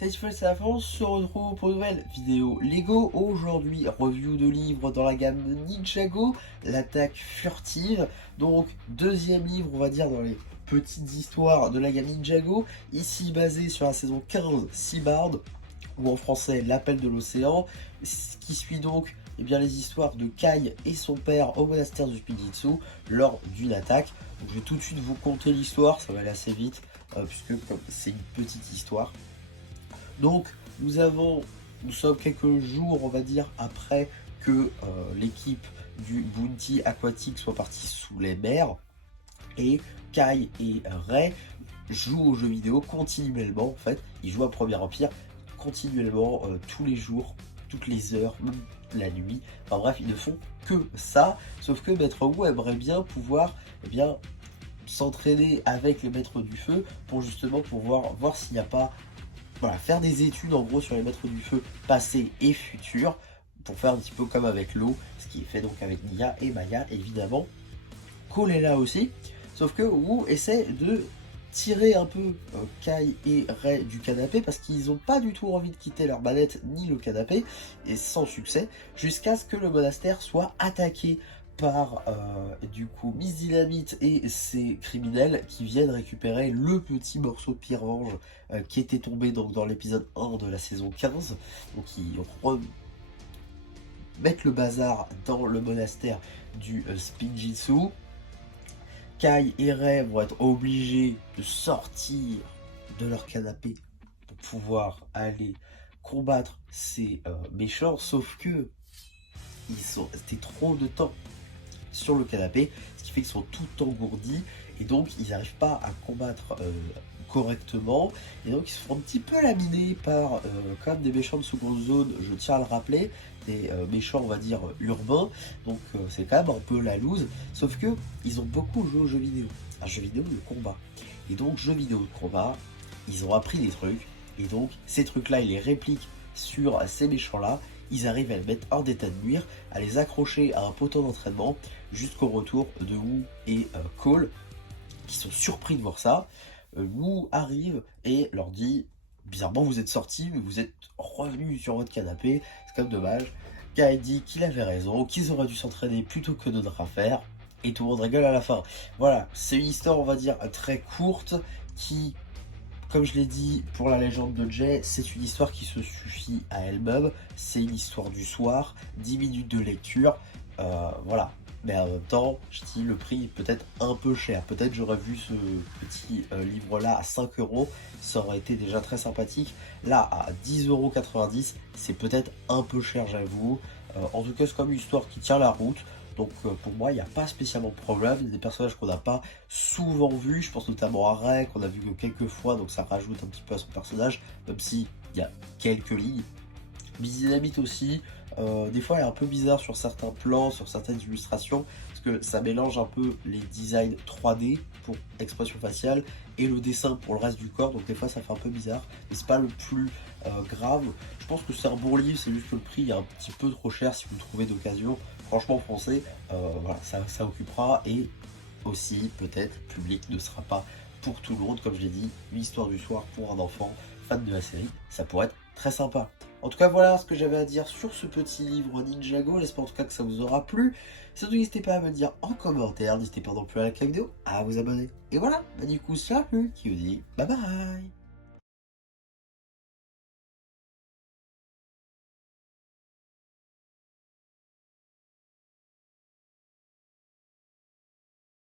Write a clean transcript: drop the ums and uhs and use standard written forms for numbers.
Cette fois, c'est la France, on se retrouve pour une nouvelle vidéo Lego. Aujourd'hui, review de livres dans la gamme Ninjago, l'attaque furtive. Donc, deuxième livre, on va dire, dans les petites histoires de la gamme Ninjago. Ici, basé sur la saison 15, Seabird, ou en français, l'appel de l'océan. Ce qui suit donc bien, les histoires de Kai et son père au monastère du Spinjitzu lors d'une attaque. Donc, je vais tout de suite vous conter l'histoire, ça va aller assez vite, puisque c'est une petite histoire. Donc nous sommes quelques jours, on va dire, après que l'équipe du Bounty aquatique soit partie sous les mers. Et Kai et Rei jouent aux jeux vidéo continuellement, en fait. Ils jouent à Premier Empire continuellement, tous les jours, toutes les heures, même la nuit. Enfin bref, ils ne font que ça. Sauf que Maître Wu aimerait bien pouvoir, s'entraîner avec les maîtres du feu pour justement pouvoir voir s'il n'y a pas, voilà, faire des études en gros sur les maîtres du feu passé et futur, pour faire un petit peu comme avec l'eau, ce qui est fait donc avec Nia et Maya évidemment. Cole est là aussi, sauf que Wu essaie de tirer un peu Kai et Rei du canapé parce qu'ils n'ont pas du tout envie de quitter leur manette ni le canapé, et sans succès, jusqu'à ce que le monastère soit attaqué par du coup Miss Dynamite et ses criminels qui viennent récupérer le petit morceau de Pierre-Ange qui était tombé donc dans l'épisode 1 de la saison 15. Donc ils remettent le bazar dans le monastère du Spinjitzu. Kai et Rei vont être obligés de sortir de leur canapé pour pouvoir aller combattre ces méchants, sauf que c'était trop de temps sur le canapé, ce qui fait qu'ils sont tout engourdis et donc ils n'arrivent pas à combattre correctement, et donc ils se font un petit peu laminer par quand même des méchants de seconde zone, je tiens à le rappeler, des méchants on va dire urbains, donc c'est quand même un peu la loose, sauf que ils ont beaucoup joué aux jeux vidéo, un jeu vidéo de combat, et donc jeux vidéo de combat, ils ont appris des trucs, et donc ces trucs là ils les répliquent sur ces méchants là. Ils arrivent à les mettre hors d'état de nuire, à les accrocher à un poteau d'entraînement jusqu'au retour de Wu et Cole, qui sont surpris de voir ça. Wu arrive et leur dit bizarrement vous êtes sortis mais vous êtes revenus sur votre canapé, c'est quand même dommage. Kai dit qu'il avait raison, qu'ils auraient dû s'entraîner plutôt que de notre affaire, et tout le monde rigole à la fin. Voilà, c'est une histoire on va dire très courte qui, comme je l'ai dit pour la légende de Jay, c'est une histoire qui se suffit à elle-même. C'est une histoire du soir, 10 minutes de lecture, voilà. Mais en même temps, je dis le prix est peut-être un peu cher. Peut-être j'aurais vu ce petit livre-là à 5 euros, ça aurait été déjà très sympathique. Là, à 10,90 €, c'est peut-être un peu cher, j'avoue. En tout cas, c'est comme une histoire qui tient la route. Donc pour moi, il n'y a pas spécialement de problème. Il y a des personnages qu'on n'a pas souvent vus. Je pense notamment à Rei, qu'on a vu que quelques fois. Donc ça rajoute un petit peu à son personnage, même si il y a quelques lignes. Miss Dynamite aussi. Des fois, elle est un peu bizarre sur certains plans, sur certaines illustrations, parce que ça mélange un peu les designs 3D pour expression faciale et le dessin pour le reste du corps. Donc des fois, ça fait un peu bizarre. Mais c'est pas le plus grave. Je pense que c'est un bon livre. C'est juste que le prix est un petit peu trop cher si vous le trouvez d'occasion. Franchement français, voilà, ça occupera, et aussi peut-être le public ne sera pas pour tout le monde, comme je l'ai dit, une histoire du soir pour un enfant fan de la série, ça pourrait être très sympa. En tout cas, voilà ce que j'avais à dire sur ce petit livre Ninjago, j'espère en tout cas que ça vous aura plu. Surtout n'hésitez pas à me le dire en commentaire, n'hésitez pas non plus à liker la vidéo, à vous abonner. Et voilà, bah du coup, salut, qui vous dit bye bye.